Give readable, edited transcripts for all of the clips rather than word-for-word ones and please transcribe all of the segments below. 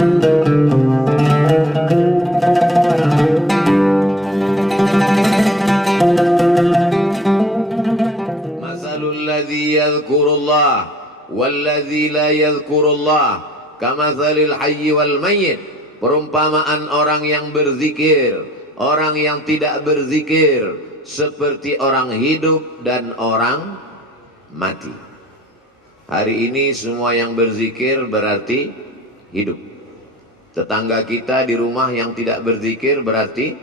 Masalul ladzi yadhkurullah walladzi la yadhkurullah kamatsalil hayyi wal mayyit. Perumpamaan orang yang berzikir, orang yang tidak berzikir, seperti orang hidup dan orang mati. Hari ini semua yang berzikir berarti hidup. Tetangga kita di rumah yang tidak berzikir berarti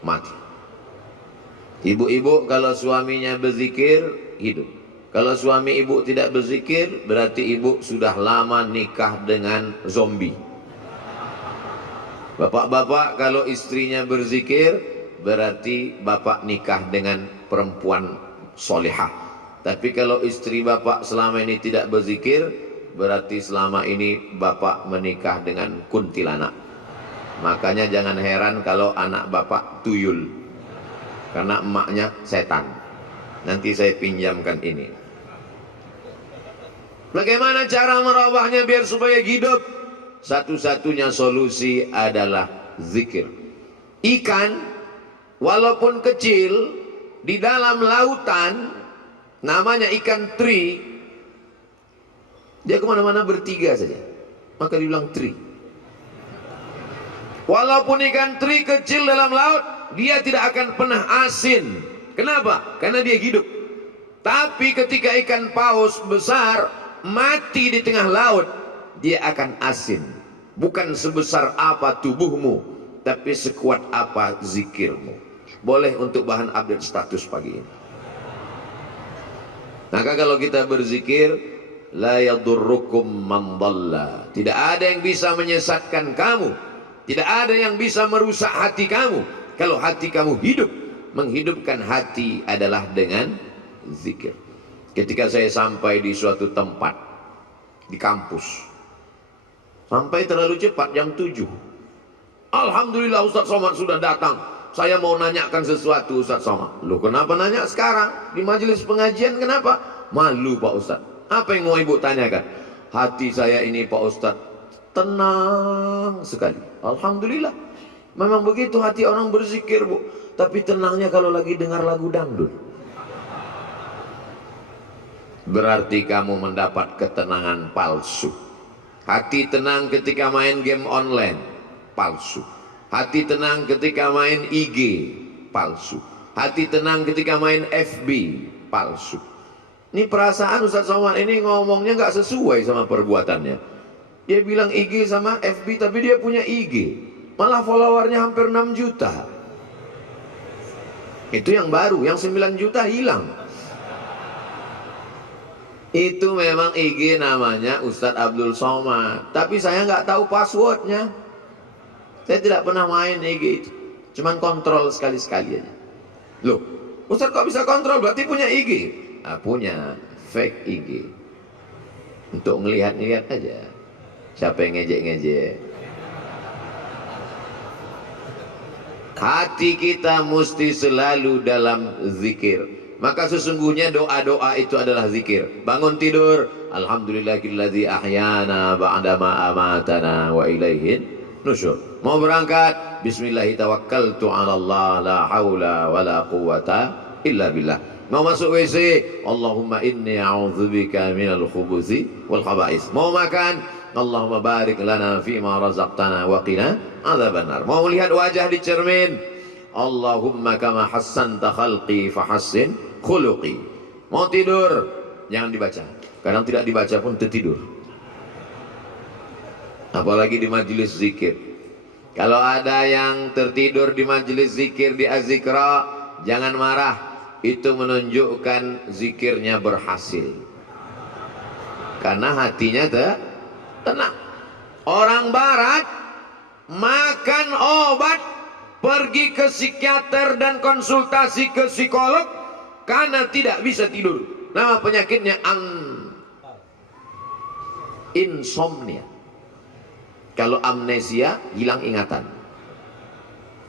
mati. Ibu-ibu kalau suaminya berzikir hidup. Kalau suami ibu tidak berzikir berarti ibu sudah lama nikah dengan zombie. Bapak-bapak kalau istrinya berzikir berarti bapak nikah dengan perempuan solehah. Tapi kalau istri bapak selama ini tidak berzikir berarti selama ini bapak menikah dengan kuntilanak. Makanya jangan heran kalau anak bapak tuyul, karena emaknya setan. Nanti saya pinjamkan ini. Bagaimana cara merubahnya biar supaya hidup? Satu-satunya solusi adalah zikir. Ikan walaupun kecil di dalam lautan, namanya ikan teri, dia kemana-mana bertiga saja, maka dibilang teri. Walaupun ikan teri kecil dalam laut, dia tidak akan pernah asin. Kenapa? Karena dia hidup. Tapi ketika ikan paus besar mati di tengah laut, dia akan asin. Bukan sebesar apa tubuhmu, tapi sekuat apa zikirmu. Boleh untuk bahan update status pagi ini. Maka kalau kita berzikir, la yadurrukum man dhalla. Tidak ada yang bisa menyesatkan kamu. Tidak ada yang bisa merusak hati kamu. Kalau hati kamu hidup, menghidupkan hati adalah dengan zikir. Ketika saya sampai di suatu tempat di kampus, sampai terlalu cepat jam 7. Alhamdulillah Ustaz Somad sudah datang. Saya mau nanyakan sesuatu Ustaz Somad. Loh, kenapa nanya sekarang? Di majelis pengajian kenapa? Malu Pak Ustaz. Apa yang mau ibu tanyakan? Hati saya ini Pak Ustaz tenang sekali. Alhamdulillah. Memang begitu hati orang berzikir, Bu. Tapi tenangnya kalau lagi dengar lagu dangdut. Berarti kamu mendapat ketenangan palsu. Hati tenang ketika main game online, palsu. Hati tenang ketika main IG, palsu. Hati tenang ketika main FB, palsu. Ini perasaan Ustaz Somad ini ngomongnya nggak sesuai sama perbuatannya. Dia bilang IG sama FB, tapi dia punya IG, malah followernya hampir 6 juta. Itu yang baru, yang 9 juta hilang. Itu memang IG namanya Ustadz Abdul Somad, tapi saya nggak tahu passwordnya. Saya tidak pernah main IG itu, cuman kontrol sekali-sekali aja. Loh, Ustadz kok bisa kontrol? Berarti punya IG? Nah, punya fake IG untuk ngelihat-ngelihat aja. Siapa yang ngejek-ngejek? Hati kita mesti selalu dalam zikir. Maka sesungguhnya doa-doa itu adalah zikir. Bangun tidur, alhamdulillahilladzi ahyana ba'dama amatana wa ilaihin nusyur. Mau berangkat, bismillahi tawakkaltu 'ala Allah la haula wala quwata illa billah. Mau masuk WC, Allahumma inni a'udzubika minal khubuthi wal khaba'is. Mau makan, Allahumma barik lana fima razaqtana wa qina adzabannar. Mau melihat wajah di cermin, Allahumma kama hassanta khalqi fahassin khuluqi. Mau tidur, jangan dibaca. Kadang tidak dibaca pun tertidur. Apalagi di majelis zikir. Kalau ada yang tertidur di majelis zikir di Az-Zikra, jangan marah. Itu menunjukkan zikirnya berhasil. Karena hatinya tenang. Orang barat makan obat, pergi ke psikiater dan konsultasi ke psikolog karena tidak bisa tidur. Nama penyakitnya insomnia. Kalau amnesia, hilang ingatan.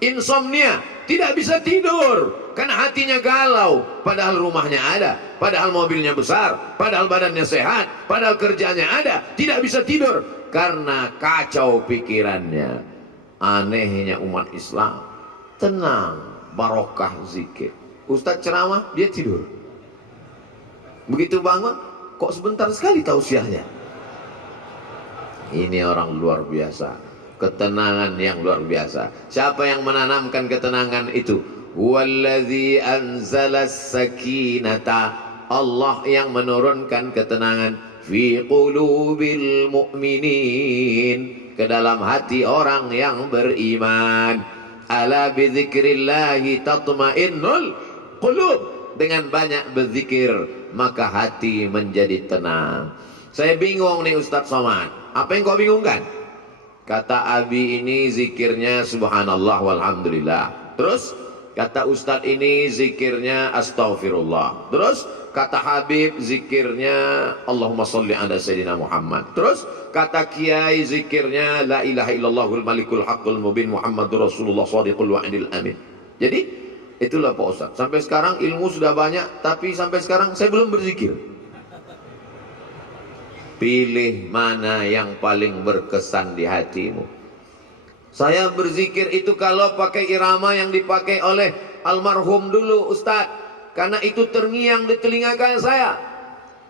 Insomnia, tidak bisa tidur karena hatinya galau, padahal rumahnya ada, padahal mobilnya besar, padahal badannya sehat, padahal kerjanya ada, tidak bisa tidur. karena kacau pikirannya. Anehnya umat Islam, tenang, barokah zikir. Ustadz ceramah, dia tidur. Begitu bangun, kok sebentar sekali tausiahnya. Ini orang luar biasa, ketenangan yang luar biasa. Siapa yang menanamkan ketenangan itu? Wallazi anzalas sakinata, Allah yang menurunkan ketenangan fi qulubil mu'minin, ke dalam hati orang yang beriman. Ala bidzikrillahi tatmainnul qulub, dengan banyak berzikir maka hati menjadi tenang. Saya bingung nih Ustadz Somad, apa yang kau bingungkan? Kata Abi ini zikirnya subhanallah walhamdulillah. Terus kata Ustadz ini zikirnya astaghfirullah. Terus kata Habib zikirnya Allahumma sholli ala Sayyidina Muhammad. Terus kata Kiai zikirnya la ilaha illallahul malikul haqqul mubin Muhammadur Rasulullah shadiqul wa'dil amin. Jadi itulah Pak Ustadz. Sampai sekarang ilmu sudah banyak, tapi sampai sekarang saya belum berzikir. Pilih mana yang paling berkesan di hatimu. Saya berzikir itu kalau pakai irama yang dipakai oleh almarhum dulu Ustadz, karena itu terngiang di telinga saya.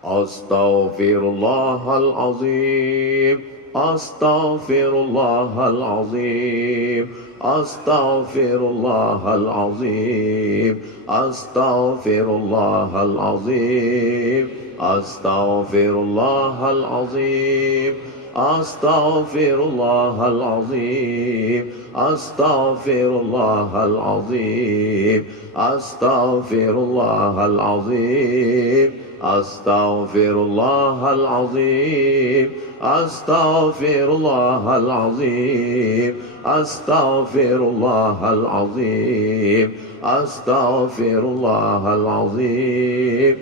Astaghfirullahalazim, astaghfirullahalazim, astaghfirullahalazim, astaghfirullahalazim, astaghfirullahalazim, astaghfirullahalazim, astaghfirullahalazim, astaghfirullahalazim, astaghfirullahalazim, astaghfirullahalazim, astaghfirullahalazim, astaghfirullahalazim.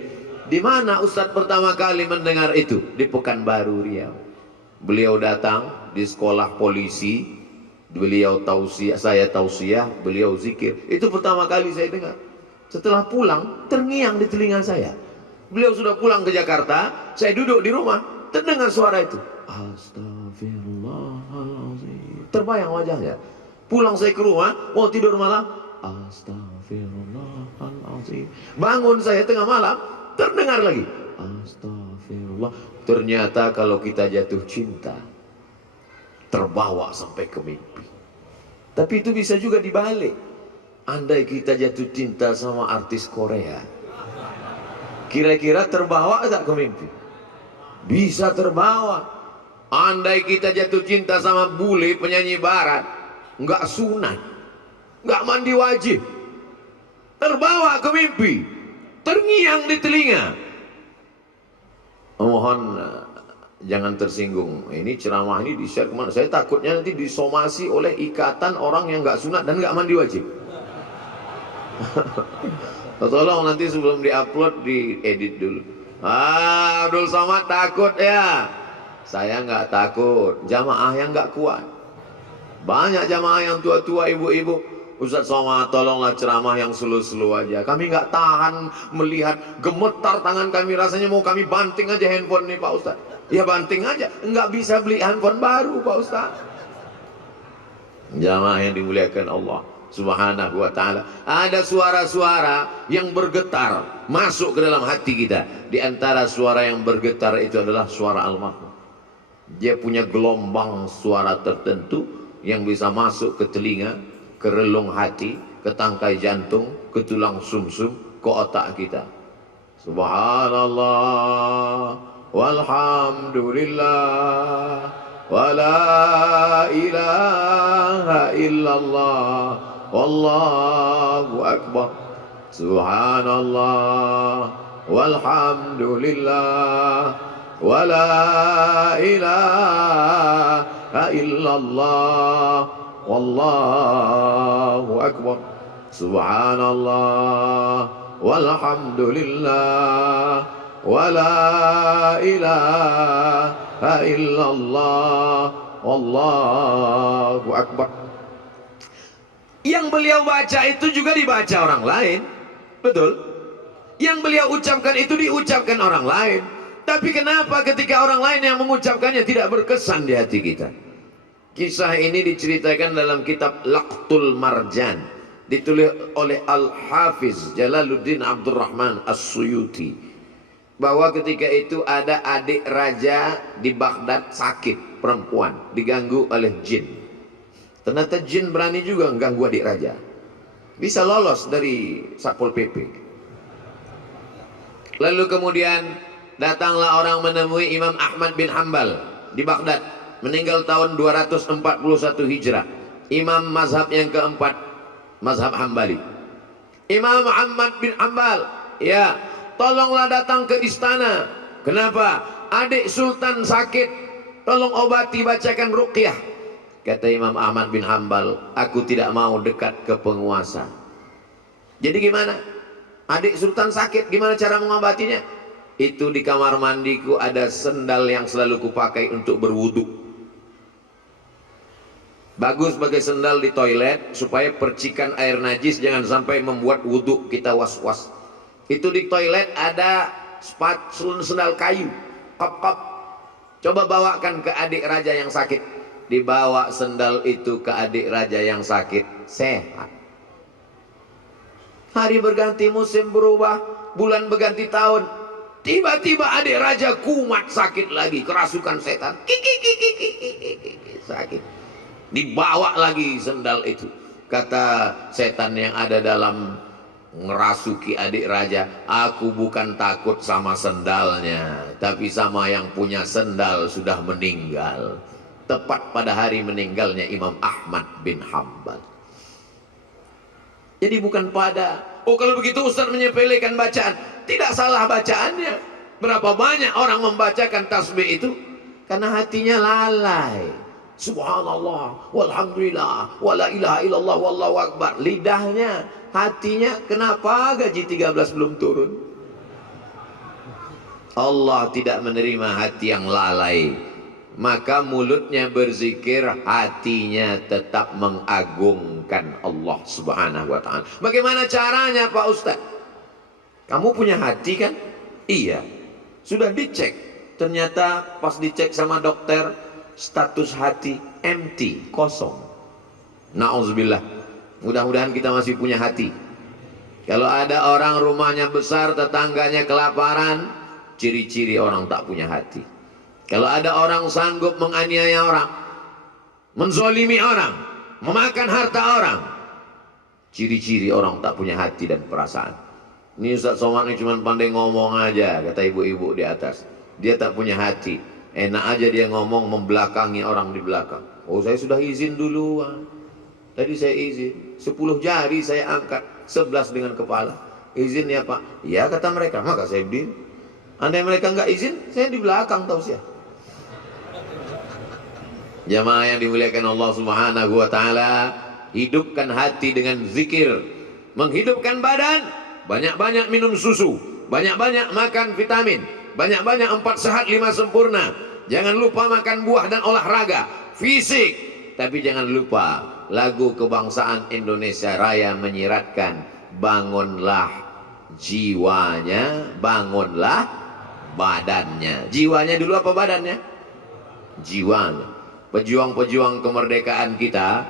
Di mana Ustadz pertama kali mendengar itu? Di Pekanbaru Riau. Beliau datang di sekolah polisi, beliau tausiah, saya tausiah, beliau zikir. Itu pertama kali saya dengar. Setelah pulang, terngiang di telinga saya. Beliau sudah pulang ke Jakarta, saya duduk di rumah, terdengar suara itu. Astagfirullahaladzim. Terbayang wajahnya. Pulang saya ke rumah, mau tidur malam. Astagfirullahaladzim. Bangun saya tengah malam, terdengar lagi. Astagfirullah. Ternyata kalau kita jatuh cinta, terbawa sampai ke mimpi. Tapi itu bisa juga dibalik. Andai kita jatuh cinta sama artis Korea, kira-kira terbawa tak ke mimpi? Bisa terbawa. Andai kita jatuh cinta sama bule penyanyi barat, nggak sunat, nggak mandi wajib, terbawa ke mimpi, terngiang di telinga. Mohon jangan tersinggung. Ini ceramah ini di-share kemana? Saya takutnya nanti disomasi oleh ikatan orang yang nggak sunat dan nggak mandi wajib. Tolong nanti sebelum diupload diedit dulu. Abdul Somad takut ya? Saya nggak takut. Jamaah yang nggak kuat. Banyak jamaah yang tua-tua, ibu-ibu. Ustadz Somad tolonglah ceramah yang slow-slow aja. Kami nggak tahan melihat, gemetar tangan kami, rasanya mau kami banting aja handphone nih Pak Ustadz. Ya banting aja, nggak bisa beli handphone baru Pak Ustadz. Jamaah yang dimuliakan Allah Subhanahu wa ta'ala. Ada suara-suara yang bergetar masuk ke dalam hati kita. Di antara suara yang bergetar itu adalah suara almarhum. Dia punya gelombang suara tertentu yang bisa masuk ke telinga, ke relung hati, ke tangkai jantung, ke tulang sumsum, ke otak kita. Subhanallah walhamdulillah wala ilaha illallah wallahu akbar. Subhanallah walhamdulillah wala ilaha illallah wallahu akbar. Subhanallah walhamdulillah wala ilaha illallah wallahu akbar. Yang beliau baca itu juga dibaca orang lain. Betul. Yang beliau ucapkan itu diucapkan orang lain. Tapi kenapa ketika orang lain yang mengucapkannya tidak berkesan di hati kita? Kisah ini diceritakan dalam kitab Laqtul Marjan, ditulis oleh Al-Hafiz Jalaluddin Abdurrahman As-Suyuti, bahwa ketika itu ada adik raja di Baghdad sakit, perempuan, diganggu oleh jin. Ternyata jin berani juga mengganggu adik raja, bisa lolos dari Satpol PP. Lalu kemudian datanglah orang menemui Imam Ahmad bin Hanbal di Baghdad, meninggal tahun 241 Hijrah. Imam mazhab yang keempat, mazhab Hambali. Imam Ahmad bin Hanbal, ya, tolonglah datang ke istana. Kenapa? Adik sultan sakit, tolong obati, bacakan ruqyah. Kata Imam Ahmad bin Hanbal, aku tidak mau dekat ke penguasa. Jadi gimana? Adik sultan sakit, gimana cara mengobatinya? Itu di kamar mandiku ada sendal yang selalu kupakai untuk berwudu. Bagus sebagai sendal di toilet supaya percikan air najis jangan sampai membuat wudhu kita was-was. Itu di toilet ada sendal kayu, kop-kop. Coba bawakan ke adik raja yang sakit. Dibawa sendal itu ke adik raja yang sakit, sehat. Hari berganti, musim berubah, bulan berganti tahun. Tiba-tiba adik raja kumat sakit lagi, kerasukan setan. Sakit. Dibawa lagi sendal itu. Kata setan yang ada dalam ngerasuki adik raja, aku bukan takut sama sendalnya, tapi sama yang punya sendal sudah meninggal. Tepat pada hari meninggalnya Imam Ahmad bin Hanbal. Jadi bukan pada, oh kalau begitu Ustaz menyepelekan bacaan. Tidak salah bacaannya. Berapa banyak orang membacakan tasbih itu karena hatinya lalai. Subhanallah, walhamdulillah, wala ilaha illallah, wallahu akbar. Lidahnya, hatinya, kenapa gaji 13 belum turun? Allah tidak menerima hati yang lalai. Maka mulutnya berzikir, hatinya tetap mengagungkan Allah subhanahu wa ta'ala. Bagaimana caranya Pak Ustaz? Kamu punya hati kan? Iya. Sudah dicek. Ternyata pas dicek sama dokter, status hati empty, kosong. Na'udzubillah. Mudah-mudahan kita masih punya hati. Kalau ada orang rumahnya besar, tetangganya kelaparan, ciri-ciri orang tak punya hati. Kalau ada orang sanggup menganiaya orang, menzolimi orang, memakan harta orang, ciri-ciri orang tak punya hati dan perasaan. Ini Ustaz Somad ini cuma pandai ngomong aja, kata ibu-ibu di atas. Dia tak punya hati. Enak aja dia ngomong membelakangi orang di belakang. Oh, saya sudah izin duluan. Tadi saya izin 10 jari saya angkat, 11 dengan kepala. Izin ya Pak? Ya kata mereka, maka saya berdiri. Andai mereka nggak izin, saya di belakang tausiah. Jamaah yang dimuliakan Allah subhanahu wa ta'ala, hidupkan hati dengan zikir. Menghidupkan badan, banyak-banyak minum susu, banyak-banyak makan vitamin, banyak-banyak 4 sehat 5 sempurna. Jangan lupa makan buah dan olahraga fisik. Tapi jangan lupa lagu kebangsaan Indonesia Raya menyiratkan, bangunlah jiwanya, bangunlah badannya. Jiwanya dulu apa badannya? Jiwanya. Pejuang-pejuang kemerdekaan kita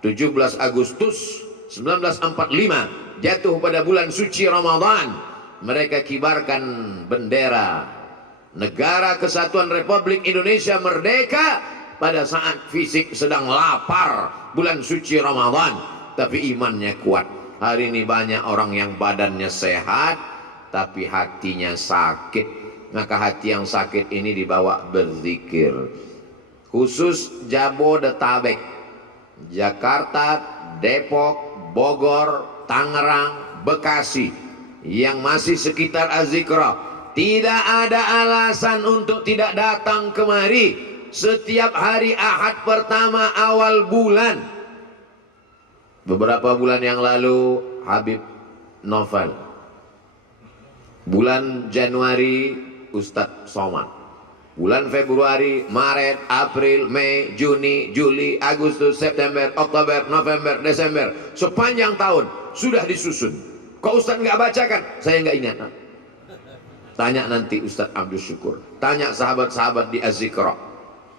17 Agustus 1945 jatuh pada bulan suci Ramadan. Mereka kibarkan bendera Negara Kesatuan Republik Indonesia merdeka pada saat fisik sedang lapar bulan suci Ramadan, tapi imannya kuat. Hari ini banyak orang yang badannya sehat tapi hatinya sakit. Maka hati yang sakit ini dibawa berzikir. Khusus Jabodetabek, Jakarta, Depok, Bogor, Tangerang, Bekasi, yang masih sekitar Az-Zikra, tidak ada alasan untuk tidak datang kemari setiap hari Ahad pertama awal bulan. Beberapa bulan yang lalu Habib Novel, bulan Januari Ustadz Somad, bulan Februari, Maret, April, Mei, Juni, Juli, Agustus, September, Oktober, November, Desember, sepanjang tahun sudah disusun. Kok Ustadz nggak bacakan? Saya nggak ingat. Tanya nanti Ustadz Abdul Syukur, tanya sahabat-sahabat di Az-Zikra.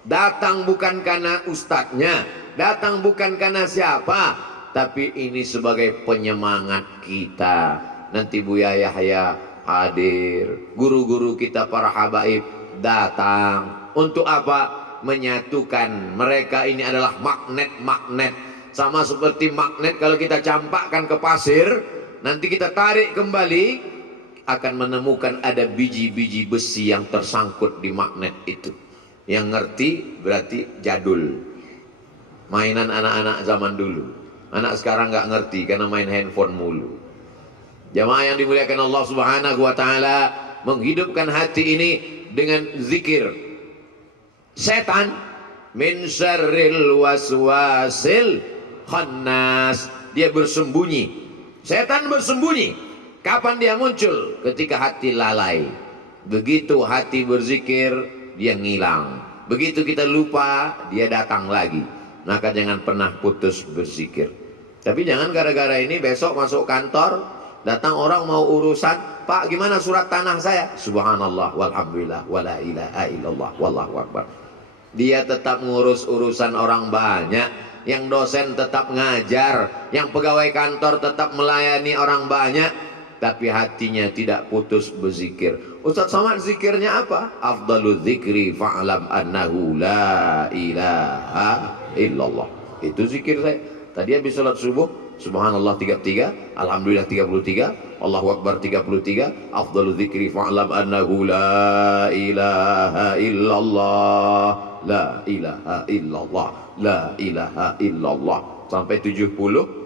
Datang bukan karena ustadznya, datang bukan karena siapa, tapi ini sebagai penyemangat kita. Nanti Buya Yahya hadir, guru-guru kita para habaib datang. Untuk apa? Menyatukan. Mereka ini adalah magnet-magnet. Sama seperti magnet kalau kita campakkan ke pasir, nanti kita tarik kembali, akan menemukan ada biji-biji besi yang tersangkut di magnet itu. Yang ngerti berarti jadul. Mainan anak-anak zaman dulu. Anak sekarang nggak ngerti karena main handphone mulu. Jamaah yang dimuliakan Allah Subhanahu wa taala, menghidupkan hati ini dengan zikir. Setan min syarril waswasil khannas, dia bersembunyi. Setan bersembunyi. Kapan dia muncul? Ketika hati lalai. Begitu hati berzikir, dia ngilang. Begitu kita lupa, dia datang lagi. Maka jangan pernah putus berzikir. Tapi jangan gara-gara ini besok masuk kantor, datang orang mau urusan, Pak gimana surat tanah saya? Subhanallah walhamdulillah wala ilaha illallah wallahu akbar. Dia tetap ngurus urusan orang banyak. Yang dosen tetap ngajar, yang pegawai kantor tetap melayani orang banyak, tapi hatinya tidak putus berzikir. Ustaz Somad zikirnya apa? Afdalul zikri fa'lam annahu la ilaha illallah. Itu zikir saya. Tadi habis salat subuh, subhanallah 33, alhamdulillah 33, Allahu akbar 33, afdalul zikri fa'lam annahu la ilaha illallah, la ilaha illallah, la ilaha illallah. Sampai 70.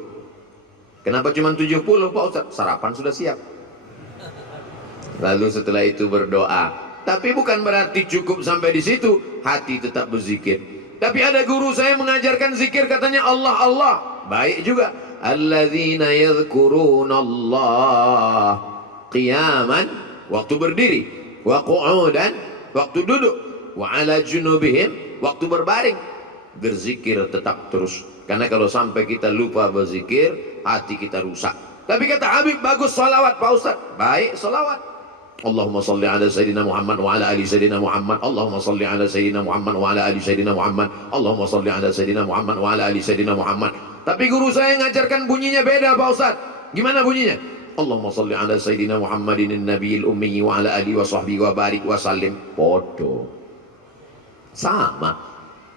Kenapa cuma 70 Pak Ustaz? Sarapan sudah siap. Lalu setelah itu berdoa. Tapi bukan berarti cukup sampai di situ. Hati tetap berzikir. Tapi ada guru saya mengajarkan zikir, katanya Allah Allah. Baik juga. Alladzina yadhkurunallah qiyaman, waktu berdiri, wa qu'udan, waktu duduk, wa ala junubihim, waktu berbaring. Berzikir tetap terus. Karena kalau sampai kita lupa berzikir, hati kita rusak. Tapi kata Habib, bagus salawat Pak Ustaz. Baik salawat. Allahumma salli ala Sayyidina Muhammad wa ala ali Sayyidina Muhammad. Allahumma salli ala Sayyidina Muhammad wa ala ali Sayyidina Muhammad. Allahumma salli ala Sayyidina Muhammad wa ala ali Sayyidina Muhammad. Tapi guru saya ngajarkan bunyinya beda Pak Ustaz. Gimana bunyinya? Allahumma salli ala Sayyidina Muhammadin nabiyil ummi wa ala ali wa sahbihi wa barik wa sallim. Podo. Sama.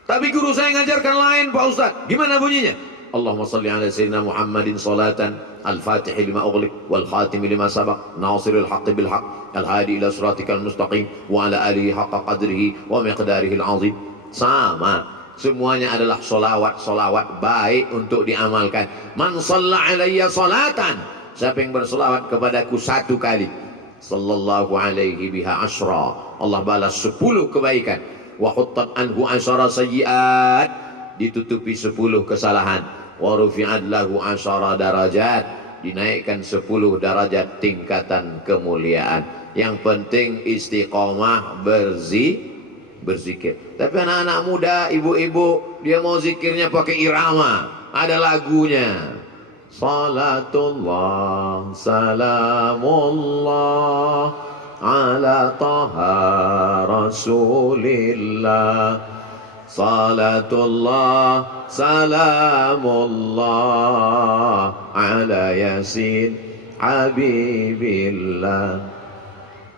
Tapi guru saya ngajarkan lain Pak Ustaz. Gimana bunyinya? Allahumma salli ala Sayyidina Muhammadin salatan al-fatihi lima ughliq wal khatimi lima sabaq nasiril haqqi bil haqq al hadi ila siratikal mustaqim wa ala alihi haqqa qadrihi wa miqdarihi al-azim. Sama. Semuanya adalah solawat baik untuk diamalkan. Man shalla alayya salatan, siapa yang bersolawat kepadaku satu kali, sallallahu alaihi biha asyra, Allah balas 10 kebaikan. Wa huttat anhu asyara sayyiat, ditutupi 10 kesalahan. Wa rufi'at lahu asyara darajat, dinaikkan 10 derajat tingkatan kemuliaan. Yang penting istiqomah berzikir. Tapi anak-anak muda, ibu-ibu, dia mau zikirnya pakai irama, ada lagunya. Salatullah salamullah ala taha rasulillah, salatullah salamullah ala yasin habibillah,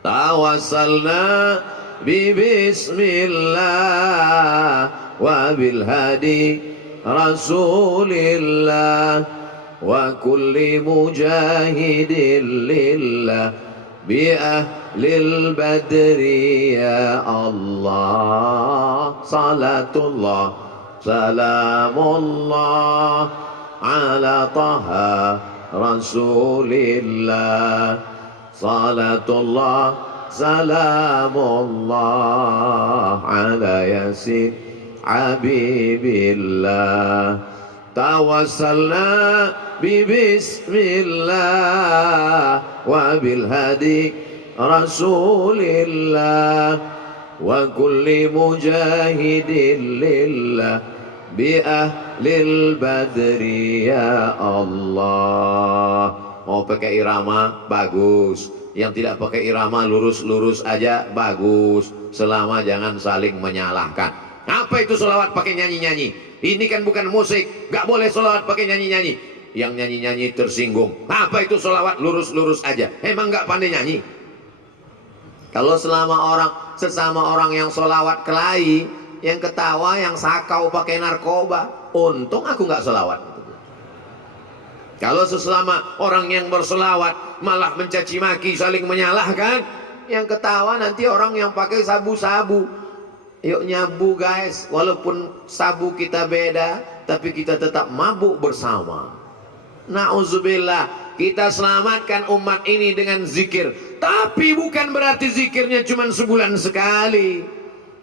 tawassalna bi bismillah wa bil hadi rasulillah wa kulli mujahidin lillah bi ahlil badri ya Allah, salatullah salamullah ala taha rasulillah, salatullah salamullah ala yasin habibillah, tawassalna bi bismillah wa bil hadi rasulillah wa kulli mujahidin lillah bi ahlil badri ya Allah. Mau pakai irama bagus, Yang tidak pakai irama lurus-lurus aja bagus, selama jangan saling menyalahkan. Apa itu sholawat pakai nyanyi-nyanyi? Ini kan bukan musik, gak boleh sholawat pakai nyanyi-nyanyi. Yang nyanyi-nyanyi tersinggung. Apa itu sholawat lurus-lurus aja? Emang gak pandai nyanyi? Kalau sesama orang yang sholawat kelahi, yang ketawa, yang sakau pakai narkoba, untung aku gak sholawat. Kalau sesama orang yang berselawat malah mencaci maki, saling menyalahkan, yang ketawa nanti orang yang pakai sabu-sabu. Yuk nyabu guys, walaupun sabu kita beda, tapi kita tetap mabuk bersama. Na'udzubillah, kita selamatkan umat ini dengan zikir. Tapi bukan berarti zikirnya cuma sebulan sekali.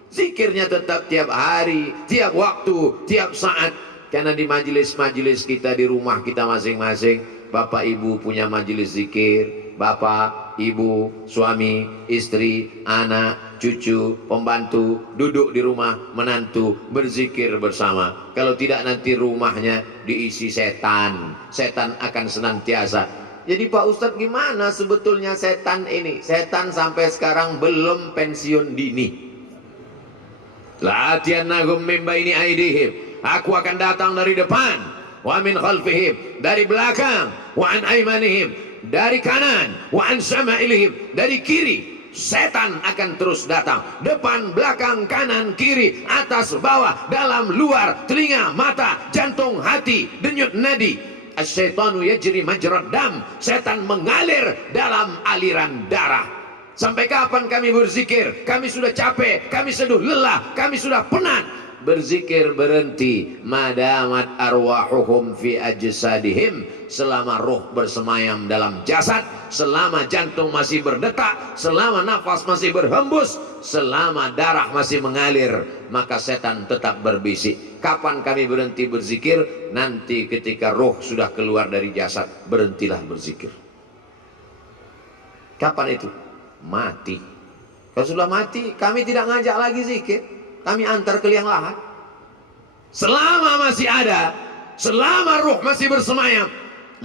Zikirnya tetap tiap hari, tiap waktu, tiap saat. Karena di majelis-majelis kita, di rumah kita masing-masing, bapak ibu punya majelis zikir. Bapak, ibu, suami, istri, anak, cucu, pembantu, duduk di rumah, menantu, berzikir bersama. Kalau tidak nanti rumahnya diisi setan. Setan akan senantiasa. Jadi Pak Ustadz, gimana sebetulnya setan ini? Setan sampai sekarang belum pensiun dini. La'atiyannahum min baini aydihim, aku akan datang dari depan, wa min khalfihim, dari belakang, wa an aymanihim, dari kanan, wa an syama'ilihim, dari kiri. Setan akan terus datang, depan, belakang, kanan, kiri, atas, bawah, dalam, luar, telinga, mata, jantung, hati, denyut nadi. Asyaitanu yajri majrad dam, setan mengalir dalam aliran darah. Sampai kapan kami berzikir? Kami sudah capek, kami sudah lelah, kami sudah penat. Berzikir berhenti, madamat arwahuhum fi ajsadihim, selama roh bersemayam dalam jasad, selama jantung masih berdetak, selama nafas masih berhembus, selama darah masih mengalir, maka setan tetap berbisik. Kapan kami berhenti berzikir? Nanti ketika roh sudah keluar dari jasad, berhentilah berzikir. Kapan itu? Mati. Kalau sudah mati, kami tidak ngajak lagi zikir, kami antar ke liang lahat. Selama masih ada, selama ruh masih bersemayam,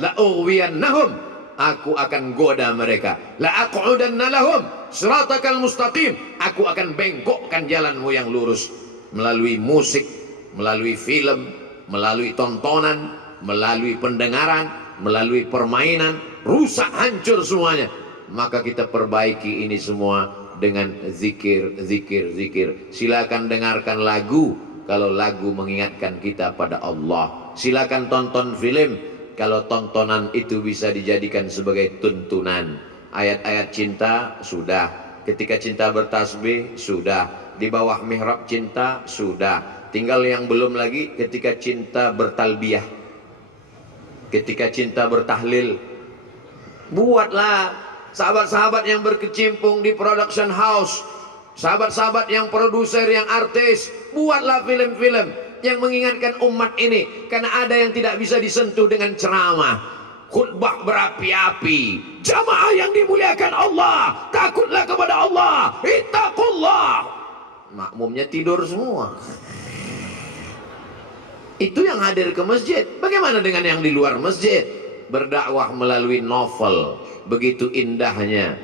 la ughwiyannahum, aku akan goda mereka. La aq'udanna lahum siratakal mustaqim, aku akan bengkokkan jalanmu yang lurus. Melalui musik, melalui film, melalui tontonan, melalui pendengaran, melalui permainan, rusak hancur semuanya. Maka kita perbaiki ini semua dengan zikir, zikir, zikir. Silakan dengarkan lagu kalau lagu mengingatkan kita pada Allah. Silakan tonton film kalau tontonan itu bisa dijadikan sebagai tuntunan. Ayat-ayat cinta sudah, ketika cinta bertasbih sudah, di bawah mihrab cinta sudah. Tinggal yang belum lagi ketika cinta bertalbiyah, ketika cinta bertahlil. Buatlah sahabat-sahabat yang berkecimpung di production house, sahabat-sahabat yang produser, yang artis, buatlah film-film yang mengingatkan umat ini. Karena ada yang tidak bisa disentuh dengan ceramah, khutbah berapi-api. Jamaah yang dimuliakan Allah, takutlah kepada Allah, ittaqullah. Makmumnya tidur semua. Itu yang hadir ke masjid. Bagaimana dengan yang di luar masjid? Berdakwah melalui novel. Begitu indahnya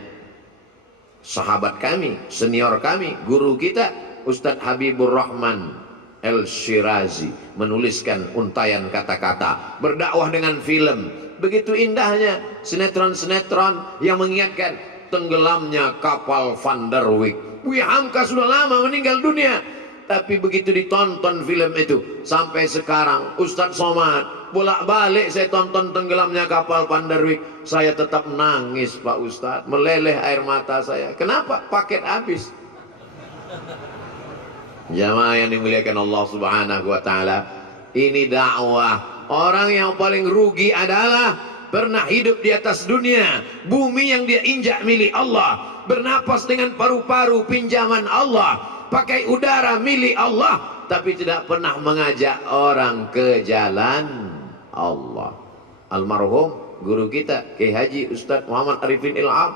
sahabat kami, senior kami, guru kita Ustadz Habibur Rahman El-Shirazi menuliskan untayan kata-kata. Berdakwah dengan film, begitu indahnya sinetron-sinetron yang mengingatkan tenggelamnya kapal Van der Wijk. Buya Hamka sudah lama meninggal dunia, tapi begitu ditonton film itu, sampai sekarang Ustadz Somad bolak-balik saya tonton tenggelamnya kapal Van der Wijk, saya tetap nangis Pak Ustadz, meleleh air mata saya. Kenapa? Paket habis. Jamaah yang dimuliakan Allah Subhanahu wa taala, ini dakwah. Orang yang paling rugi adalah pernah hidup di atas dunia, bumi yang dia injak milik Allah, bernapas dengan paru-paru pinjaman Allah, pakai udara milik Allah, tapi tidak pernah mengajak orang ke jalan Allah. Almarhum guru kita Kiai Haji Ustadz Muhammad Arifin Ilham,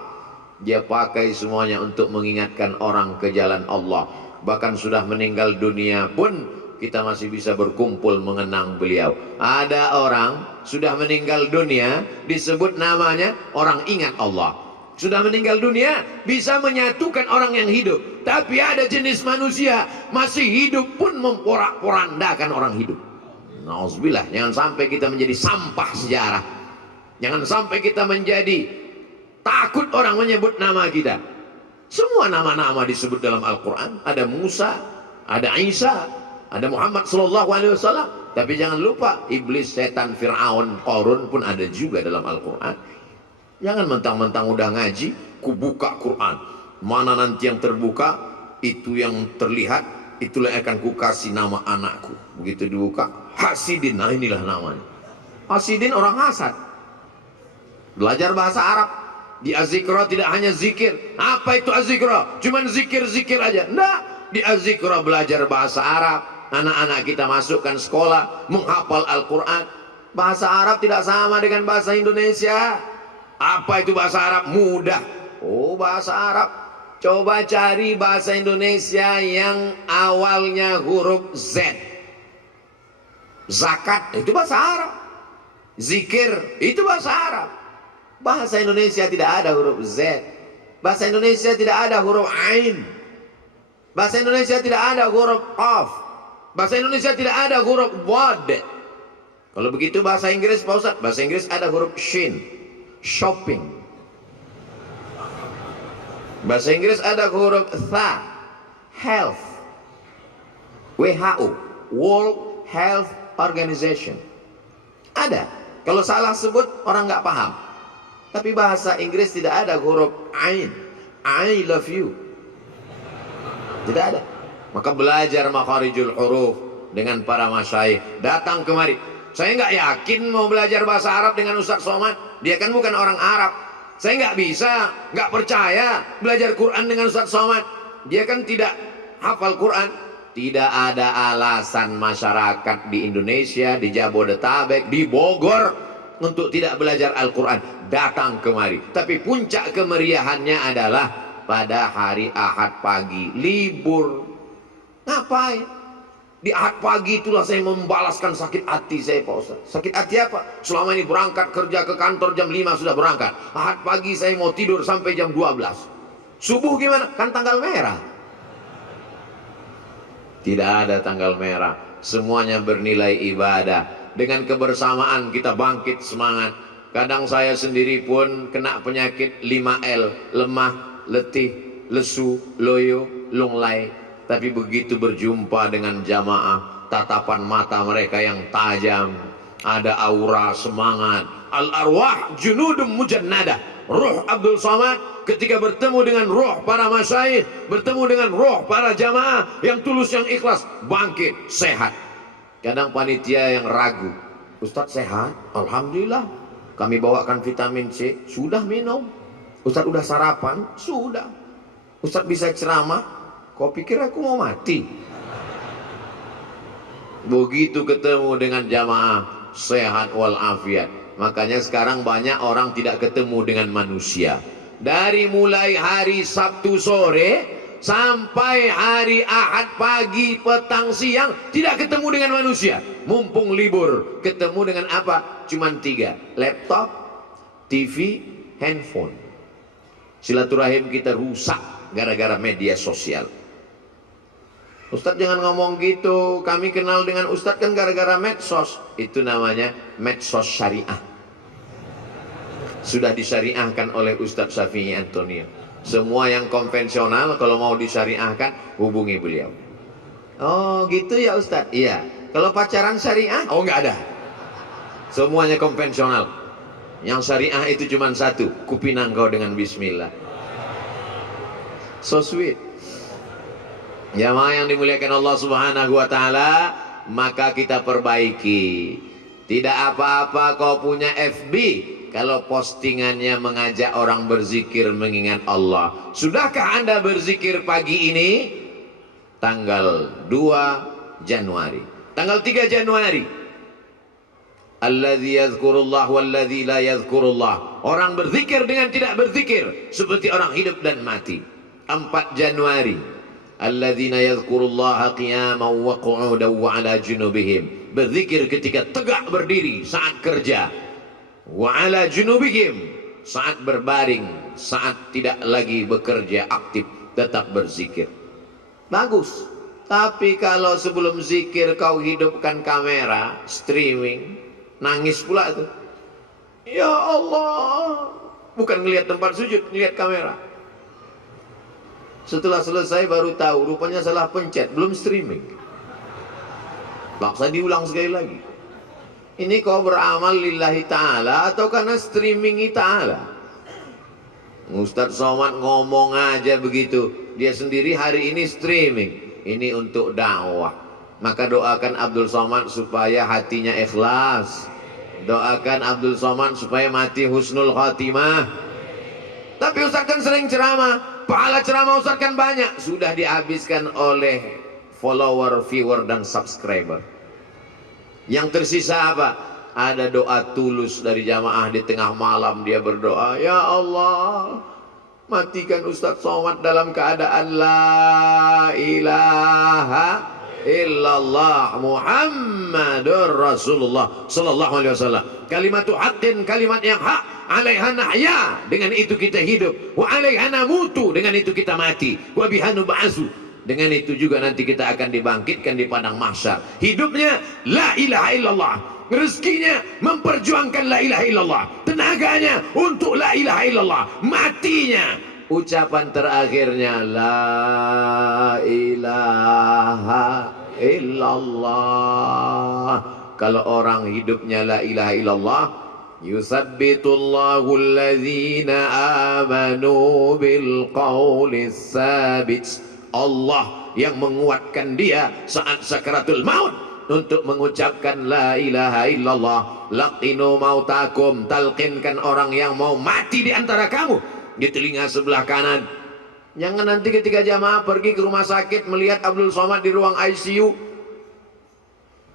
dia pakai semuanya untuk mengingatkan orang ke jalan Allah. Bahkan sudah meninggal dunia pun kita masih bisa berkumpul mengenang beliau. Ada orang sudah meninggal dunia, disebut namanya, orang ingat Allah. sudah meninggal dunia, bisa menyatukan orang yang hidup. Tapi ada jenis manusia masih hidup pun memporak-porandakan orang hidup. Nauzubillah, jangan sampai kita menjadi sampah sejarah. Jangan sampai kita menjadi takut orang menyebut nama kita. Semua nama-nama disebut dalam Al-Quran. Ada Musa, ada Isa, ada Muhammad sallallahu alaihi wasallam. Tapi jangan lupa iblis, setan, Fir'aun, Qarun pun ada juga dalam Al-Quran. Jangan mentang-mentang udah ngaji, ku buka Quran. Mana nanti yang terbuka, itu yang terlihat, itulah yang akan ku kasih nama anakku. Begitu dibuka, Hasidin. Nah inilah namanya. Hasidin orang hasad. Belajar bahasa Arab. Di Az-Zikra tidak hanya zikir. Apa itu Az-Zikra? Cuman zikir-zikir aja. Nggak. Di Az-Zikra belajar bahasa Arab. Anak-anak kita masukkan sekolah, menghafal Al-Quran. Bahasa Arab tidak sama dengan bahasa Indonesia. Apa itu bahasa Arab? Mudah. Oh, bahasa Arab. Coba cari bahasa Indonesia yang awalnya huruf Z. Zakat, itu bahasa Arab. Zikir, itu bahasa Arab. Bahasa Indonesia tidak ada huruf Z. Bahasa Indonesia tidak ada huruf Ain. Bahasa Indonesia tidak ada huruf Qaf. Bahasa Indonesia tidak ada huruf Wad. Kalau begitu bahasa Inggris, Pak Ustaz, bahasa Inggris ada huruf Shin. Shopping. Bahasa Inggris ada huruf Tha. Health. WHO, World Health Organization. Ada. Kalau salah sebut orang nggak paham. Tapi bahasa Inggris tidak ada huruf Ain. I love you. Tidak ada. Maka belajar makharijul huruf dengan para masyayikh. Datang kemari. Saya nggak yakin mau belajar bahasa Arab dengan Ustaz Somad. Dia kan bukan orang Arab. Saya nggak bisa, nggak percaya belajar Quran dengan Ustaz Somad. Dia kan tidak hafal Quran. Tidak ada alasan masyarakat di Indonesia, di Jabodetabek, di Bogor untuk tidak belajar Al-Quran. Datang kemari. Tapi puncak kemeriahannya adalah pada hari Ahad pagi, libur. Ngapain? Di Ahad pagi itulah saya membalaskan sakit hati saya, Pak Ustaz. Sakit hati apa? Selama ini berangkat kerja ke kantor jam 5 sudah berangkat. Ahad pagi saya mau tidur sampai jam 12. Subuh gimana? Kan tanggal merah. Tidak ada tanggal merah. Semuanya bernilai ibadah. Dengan kebersamaan kita bangkit semangat. Kadang saya sendiri pun kena penyakit 5L. Lemah, letih, lesu, loyo, lunglai. Tapi begitu berjumpa dengan jamaah, tatapan mata mereka yang tajam, ada aura semangat. Al-arwah junudum mujannadah. Ruh Abdul Somad ketika bertemu dengan ruh para masyayikh, bertemu dengan ruh para jamaah yang tulus, yang ikhlas, bangkit, sehat. Kadang panitia yang ragu, Ustadz sehat? Alhamdulillah. Kami bawakan vitamin C, sudah minum. Ustadz udah sarapan? Sudah. Ustadz bisa ceramah? Kau pikir aku mau mati? Begitu ketemu dengan jamaah, sehat walafiat. Makanya sekarang banyak orang tidak ketemu dengan manusia. Dari mulai hari Sabtu sore sampai hari Ahad pagi, petang, siang, tidak ketemu dengan manusia. Mumpung libur, ketemu dengan apa? Cuman 3, laptop, TV, handphone. Silaturahim kita rusak gara-gara media sosial. Ustadz jangan ngomong gitu. Kami kenal dengan Ustadz kan gara-gara medsos. Itu namanya medsos syariah. Sudah disyariahkan oleh Ustadz Syafi'i Antonio. Semua yang konvensional kalau mau disyariahkan hubungi beliau. Oh gitu ya Ustadz? Iya. Kalau pacaran syariah? Oh nggak ada. Semuanya konvensional. Yang syariah itu cuma satu. Kupinang kau dengan bismillah. So sweet. Jamaah yang dimuliakan Allah Subhanahu wa taala, maka kita perbaiki. Tidak apa-apa kau punya FB kalau postingannya mengajak orang berzikir mengingat Allah. Sudahkah Anda berzikir pagi ini? Tanggal 2 Januari. Tanggal 3 Januari. Alladzi yadhkurullah walladzi la yadhkurullah. Orang berzikir dengan tidak berzikir seperti orang hidup dan mati. 4 Januari. Alladzina yadhkurullaha qiyaman wa qu'udan wa 'ala junubihim. Berzikir ketika tegak berdiri saat kerja. Wa 'ala junubihim, saat berbaring, saat tidak lagi bekerja aktif, tetap berzikir. Bagus. Tapi kalau sebelum zikir kau hidupkan kamera, streaming, nangis pula tuh. Ya Allah. Bukan ngelihat tempat sujud, ngelihat kamera. Setelah selesai baru tahu, rupanya salah pencet, belum streaming. Paksa diulang sekali lagi. Ini kau beramal lillahi ta'ala atau karena streamingi ta'ala? Ustadz Somad ngomong aja begitu. Dia sendiri hari ini streaming. Ini untuk dakwah. Maka doakan Abdul Somad supaya hatinya ikhlas. Doakan Abdul Somad supaya mati husnul khatimah. Tapi Ustadz kan sering ceramah. Pahala ceramah Ustadz kan banyak. Sudah dihabiskan oleh follower, viewer, dan subscriber. Yang tersisa apa? Ada doa tulus dari jamaah di tengah malam. Dia berdoa, ya Allah, matikan Ustadz Somad dalam keadaan la ilaha illallah Muhammadur Rasulullah sallallahu alaihi wasallam. Kalimatu haqqin, kalimat yang hak. Alaiha nahya, dengan itu kita hidup. Wa alaiha namutu, dengan itu kita mati. Wa biha nub'atsu, dengan itu juga nanti kita akan dibangkitkan di padang mahsyar. Hidupnya la ilaha illallah, rezekinya memperjuangkan la ilaha illallah, tenaganya untuk la ilaha illallah, matinya ucapan terakhirnya la ilaha illallah. Kalau orang hidupnya la ilaha illallah, yusabbitullahu alladhina amanu bil qawlis sabit. Allah yang menguatkan dia saat sakaratul maut untuk mengucapkan la ilaha illallah. Laqinu mautakum, talqinkan orang yang mau mati di antara kamu di telinga sebelah kanan. Jangan nanti ketika jamaah pergi ke rumah sakit melihat Abdul Somad di ruang ICU,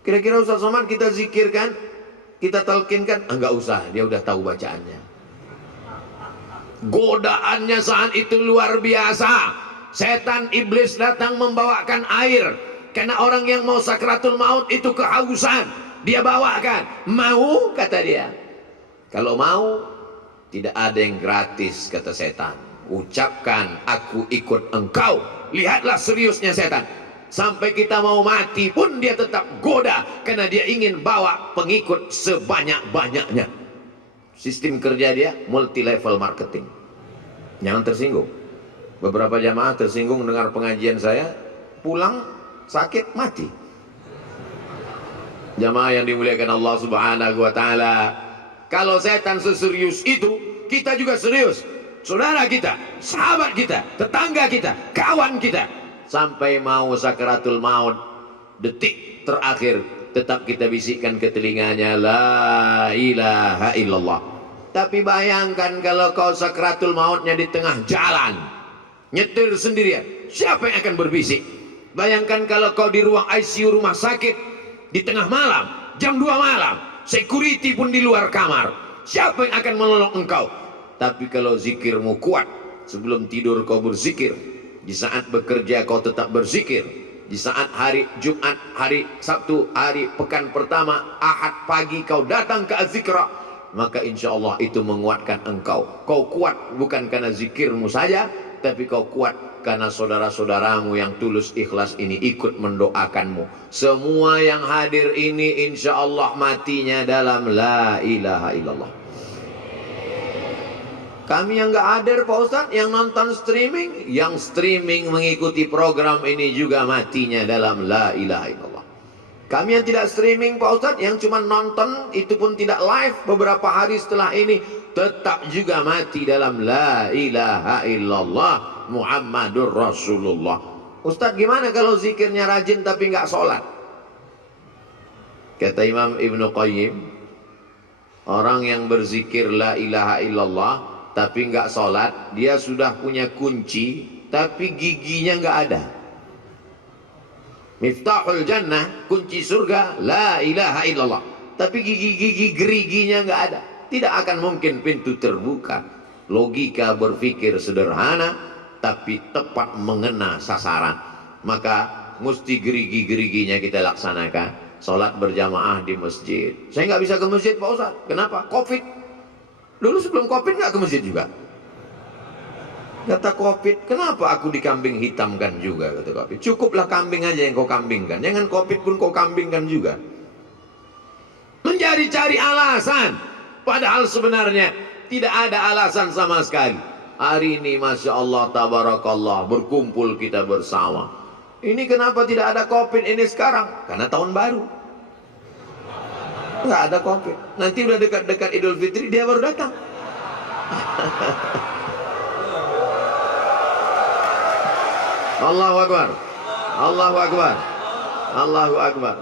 kira-kira Ustaz Somad kita zikirkan, kita talqinkan, enggak usah, dia udah tahu bacaannya. Godaannya saat itu luar biasa. Setan iblis datang membawakan air, karena orang yang mau sakratul maut itu kehausan. Dia bawakan, mau, kata dia. Kalau mau, tidak ada yang gratis, kata setan. Ucapkan, aku ikut engkau. Lihatlah seriusnya setan. Sampai kita mau mati pun dia tetap goda, karena dia ingin bawa pengikut sebanyak-banyaknya. Sistem kerja dia multi level marketing. Jangan tersinggung. Beberapa jamaah tersinggung dengar pengajian saya, pulang sakit mati. Jamaah yang dimuliakan Allah Subhanahu wa taala, kalau setan seserius itu, kita juga serius. Saudara kita, sahabat kita, tetangga kita, kawan kita, sampai mau sakaratul maut, detik terakhir tetap kita bisikkan ke telinganya la ilaha illallah. Tapi bayangkan kalau kau sakaratul mautnya di tengah jalan, nyetir sendirian, siapa yang akan berbisik? Bayangkan kalau kau di ruang ICU rumah sakit di tengah malam, jam 2 malam, security pun di luar kamar, siapa yang akan menolong engkau? Tapi kalau zikirmu kuat, sebelum tidur kau berzikir, di saat bekerja kau tetap berzikir, di saat hari Jumat, hari Sabtu, hari pekan pertama, Ahad pagi kau datang ke az-zikra, maka insya Allah itu menguatkan engkau. Kau kuat bukan karena zikirmu saja, tapi kau kuat karena saudara-saudaramu yang tulus ikhlas ini ikut mendoakanmu. Semua yang hadir ini insya Allah matinya dalam la ilaha illallah. Kami yang gak hadir Pak Ustadz, yang nonton streaming, yang streaming mengikuti program ini juga matinya dalam la ilaha illallah. Kami yang tidak streaming Pak Ustadz, yang cuma nonton, itu pun tidak live, beberapa hari setelah ini tetap juga mati dalam la ilaha illallah Muhammadur Rasulullah. Ustadz gimana kalau zikirnya rajin tapi nggak sholat? Kata Imam Ibnu Qayyim, orang yang berzikir la ilaha illallah tapi nggak sholat, dia sudah punya kunci tapi giginya nggak ada. Miftahul jannah, kunci surga, la ilaha illallah, tapi gigi-gigi geriginya nggak ada. Tidak akan mungkin pintu terbuka. Logika berpikir sederhana tapi tepat mengena sasaran. Maka mesti gerigi-geriginya kita laksanakan. Sholat berjamaah di masjid. Saya nggak bisa ke masjid Pak Ustaz. Kenapa? Covid. Dulu sebelum Covid nggak ke masjid juga. Kata Covid, kenapa aku dikambing hitamkan juga? Kata Covid, cukuplah kambing aja yang kau kambingkan, jangan Covid pun kau kambingkan juga. Mencari-cari alasan, padahal sebenarnya tidak ada alasan sama sekali. Hari ini Masya Allah, Tabarakallah, berkumpul kita bersama. Ini kenapa tidak ada Covid ini sekarang? Karena tahun baru. Nggak ada Covid. Nanti udah dekat-dekat Idul Fitri, dia baru datang. Allahu Akbar. Allahu Akbar. Allahu Akbar.